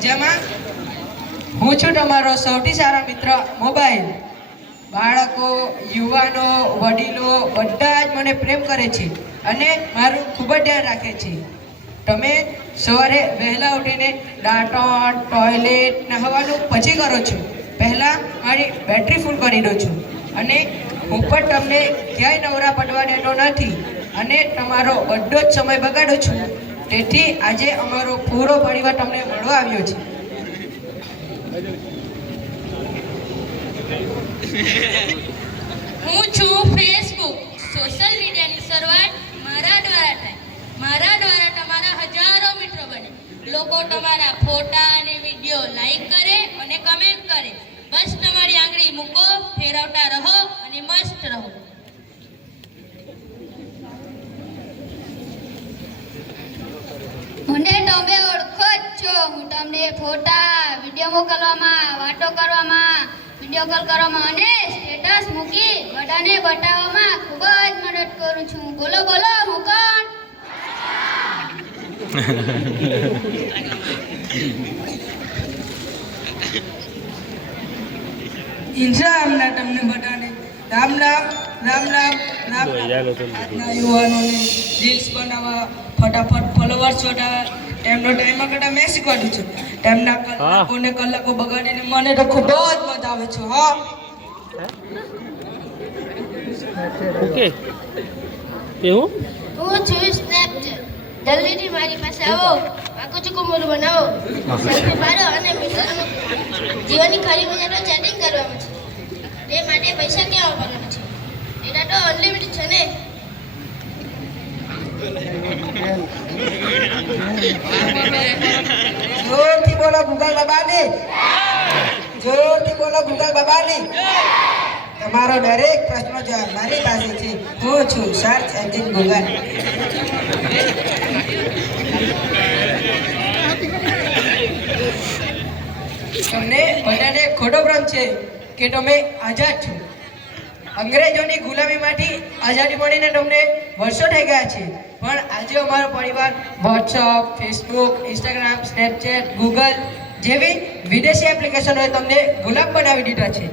મજામાં? હું છું તમારો સૌથી સારો મિત્ર મોબાઈલ. બાળકો, યુવાનો, વડીલો બધા જ મને પ્રેમ કરે છે અને મારું ખૂબ જ ધ્યાન રાખે છે. તમે સવારે વહેલા ઉઠીને દાંતણ, ટોયલેટ, નહાવાનું પછી કરો છો. પહેલાં મારી બેટરી ફૂલ કરી દઉં છું અને હું પણ તમને ક્યાંય નવરા પડવા દેતો નથી અને તમારો બધો જ સમય બગાડું છું. તેથી આજે અમારો પૂરો પરિવાર તમને મળવા આવ્યો છે. હું છું ફેસબુક. સોશિયલ મીડિયાની શરૂઆત મારા દ્વારા થાય. મારા દ્વારા તમારા હજારો મિત્રો બને. લોકો તમારા ફોટા અને વિડીયો લાઈક કરે અને કમેન્ટ કરે. બસ તમારી આંગળી મૂકો, ફેરવતા રહો અને મસ્ત રહો. મને તમે ઓળખો જ છો. હું તમને ફોટા, વિડીયો મોકલવામાં, વાતો કરવામાં, વિડીયો કોલ કરવામાં અને સ્ટેટસ મૂકી બધાને બતાવવામાં ખૂબ જ મદદ કરું છું. બોલો બોલો, હું કોણ? ઇન્સ્ટાગ્રામના તમને બધાને રામ રામ રામ રામ રામ. આજના યુવાનોને રીલ્સ બનાવવા, ફટાફટ ફોલોવર્સ વધારવા તેમનો ટાઈમ કરતા મેં શીખવાડું છું. તેમના કલાકો બગાડીને મને તો ખૂબ જ મજા આવે છે. હા, ઓકે. એવું હું છું સ્નેપચેટ. જલ્દીથી મારી પાસે આવો, આખું ચૂકું મોડું બનાવો, સેલ્ફી પાડો અને મિત્રોનું જીવનની ખરી મિનિટો ચેટિંગ કરવાનું છે. તે માટે પૈસા ક્યાં વાપરવાના છે? એના તો અનલિમિટેડ છે ને. જોરથી બોલો ગૂગલ બાબાની. જોરથી બોલો ગૂગલ બાબાની. તમારો દરેક પ્રશ્નનો જવાબ મારી પાસે છે. હું છું સર્ચ એન્જિન ગૂગલ. તમને બધાને ખોટો ભ્રમ છે કે તમે આઝાદ છો. અંગ્રેજોની ગુલામીમાંથી આઝાદી મળીને તમને વર્ષો થઈ ગયા છે, પણ આજે અમારો પરિવાર WhatsApp, Facebook, Instagram, Snapchat, Google જેવી વિદેશી એપ્લિકેશનોએ તમને ગુલામ બનાવી દીધા છે.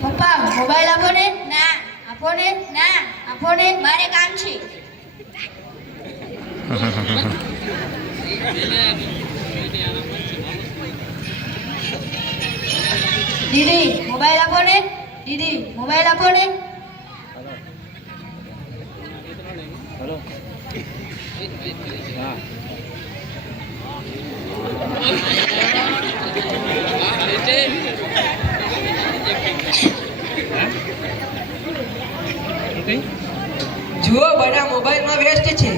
પપ્પા, મોબાઈલ આપો ને. ના, આપો ને. ના, આપો ને. મારે કામ છે. દીદી, મોબાઈલ આપો ને. દીદી, મોબાઈલ આપો ને. હેલો. હા. જુઓ, બધા મોબાઈલમાં વ્યસ્ત છે.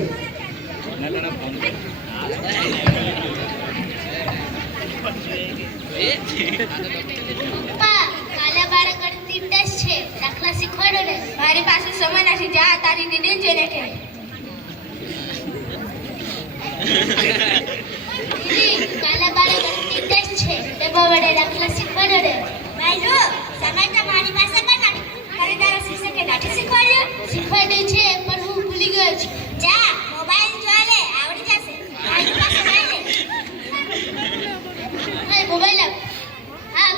પપ્પા, કાલે મારા ગણિત ટેસ્ટ છે. દાખલા શીખવાડો ને. મારી પાસે સમય નથી. જા તારી દીદી જોઈને કે. દીદી, કાલે મારા ગણિત ટેસ્ટ છે. તે બહુ વડે દાખલા શીખવાડો ને. ભાઈ જો, સમય તો મારી પાસે પણ નથી. તારે તારા શિક્ષકે નથી શીખવાડ્યું? શીખવાડે છે પણ હું ભૂલી ગયો છું. જા મોબાઈલ જોઈ લે, આવડી જશે. મારી પાસે લઈ લે. મોબાઈલ આપ. આપ.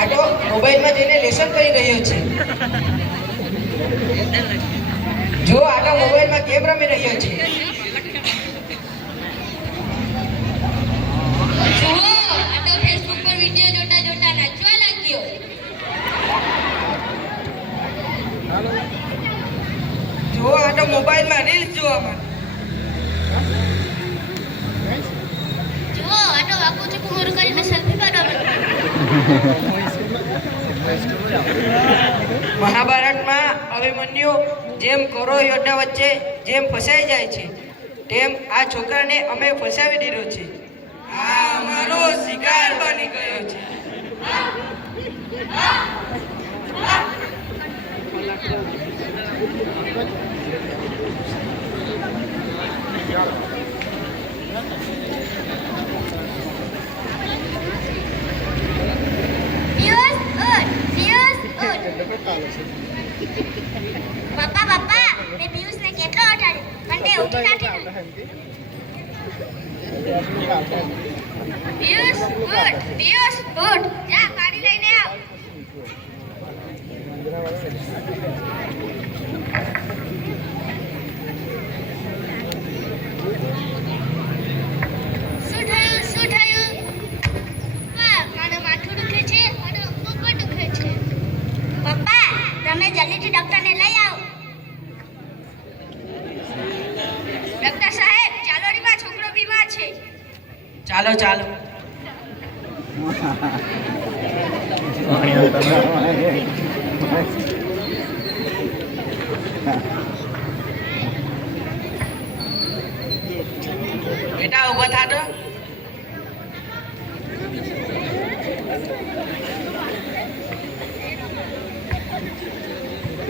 આ તો મોબાઈલમાં જઈને લેસન કરી રહ્યો છે. જો આ તો મોબાઈલમાં ગેમ રમી રહ્યો છે. જુઓ આ તો ફેસબુક પર વિડીયો જોતા જોતા નાચવા લાગ્યો. જો આ તો મોબાઈલમાં રીલ્સ જોવા માંડ્યો. જુઓ આ તો વાકું ચૂકું મોરું કરીને સેલ્ફી પાડવા મહાભારતમાં અભિમન્યુ જેમ કૌરવ યોદ્ધા વચ્ચે જેમ ફસાઈ જાય છે તેમ આ છોકરાને અમે ફસાવી દીધો છે. આ અમારો શિકાર બની ગયો છે. પપ્પા મેં પિયુષને કેટલો ઉઠાડ્યો પણ તે ઉઠી નથી. પિયુષ ઉઠ જા પાણી લઈને આવ. શું થયું? મારું માથું દુખે છે, મારો પગ દુખે છે. પપ્પા તમે જલ્દીથી ડોક્ટરને લઈ આવો. ડોક્ટર સાહેબ ચાલો રીબા છોકરો બીમાર છે. ચાલો બેટા ઉભા થાતો.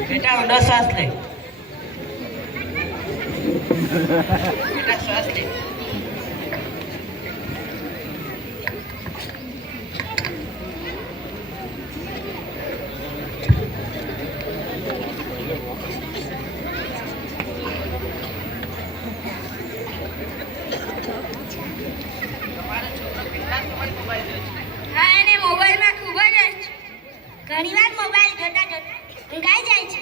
બેટા ઊંડો શ્વાસ લે. બેટા શ્વાસ લે. હા એને મોબાઈલમાં ખૂબ જ ઘણીવાર મોબાઈલ જોતા ઊંઘાઈ જાય છે.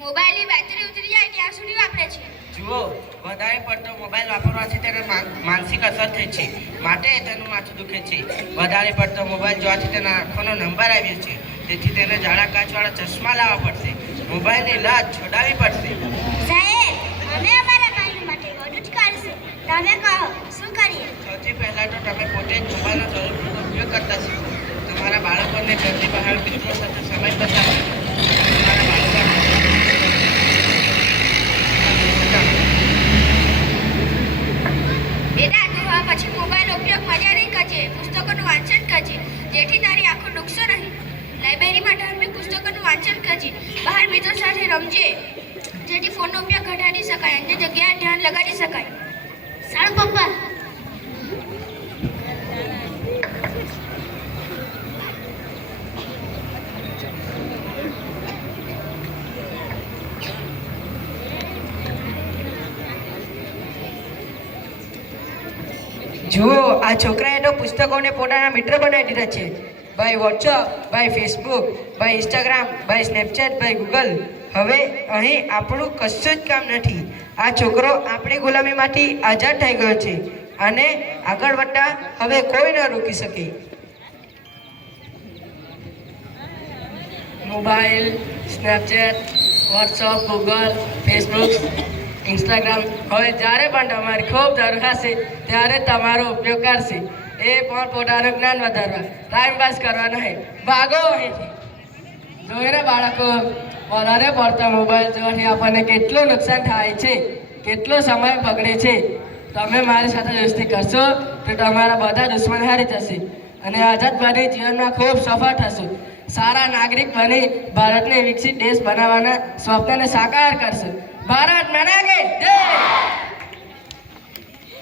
મોબાઈલની બેટરી ઉતરી જાય ત્યાં સુધી વાપરે છે. જુઓ વધારે પડતો મોબાઈલ વાપરવાથી તેને માનસિક અસર થઈ છે, માટે તેનું માથું દુખે છે. વધારે પડતો મોબાઈલ જોવાથી તેના આંખોનો નંબર આવ્યો છે, તેથી તેને જાડા કાચવાળા ચશ્મા લાવવા પડશે. મોબાઈલની લત છોડાવવી પડશે. સાહેબ અમે અમારા ભાઈ માટે બધું જ કરીશું. તમે કહો શું કરીએ? સૌથી પહેલા તો તમે પોતે જ મોબાઈલનો જરૂરપૂર્વક ઉપયોગ કરતા શીખો. તમારા બાળકોને ઘરની બહાર મિત્રો સાથે સમય પસાર કરો. તમારા બાળકો બેટા તું હવે પછી મોબાઈલ ઉપયોગ મર્યાદિત કરજે. પુસ્તકોનું વાંચન કરજે જેથી તારી આંખો ડૂબશે નહીં. લાઇબ્રેરીમાં ધાર્મિક પુસ્તકોનું વાંચન કરજે. બહાર મિત્રો સાથે રમજે જેથી ફોનનો ઉપયોગ ઘટાડી શકાય, અન્ય જગ્યાએ ધ્યાન લગાડી શકાય. સારું પપ્પા. જુઓ આ છોકરાએ તો પુસ્તકોને પોતાના મિત્ર બનાવી દીધા છે. By WhatsApp, by Facebook, by Instagram, by Snapchat, by Google. હવે અહીં આપણું કશું જ કામ નથી. આ છોકરો આપણી ગુલામીમાંથી આઝાદ થઈ ગયો છે અને આગળ વધતા હવે કોઈ ન રોકી શકે. Mobile, Snapchat, WhatsApp, Google, Facebook, Instagram હવે જ્યારે પણ તમારી ખૂબ જરૂર હશે ત્યારે તમારો ઉપયોગ કરશે. એ પણ પોતાનું જ્ઞાન વધારવા, ટાઈમ પાસ કરવા નહીં. ભાગો અહીંથી. જોઈને બાળકો વધારે પડતા મોબાઈલ જોવાથી આપણને કેટલું નુકસાન થાય છે, કેટલો સમય બગડે છે. તમે મારી સાથે દોસ્તી કરશો તો તમારા બધા દુશ્મન હારી જશે અને આઝાદ બની જીવનમાં ખૂબ સફળ થશો. સારા નાગરિક બની ભારતને વિકસિત દેશ બનાવવાના સ્વપ્નને સાકાર કરશો. ભારત માતા કી જય.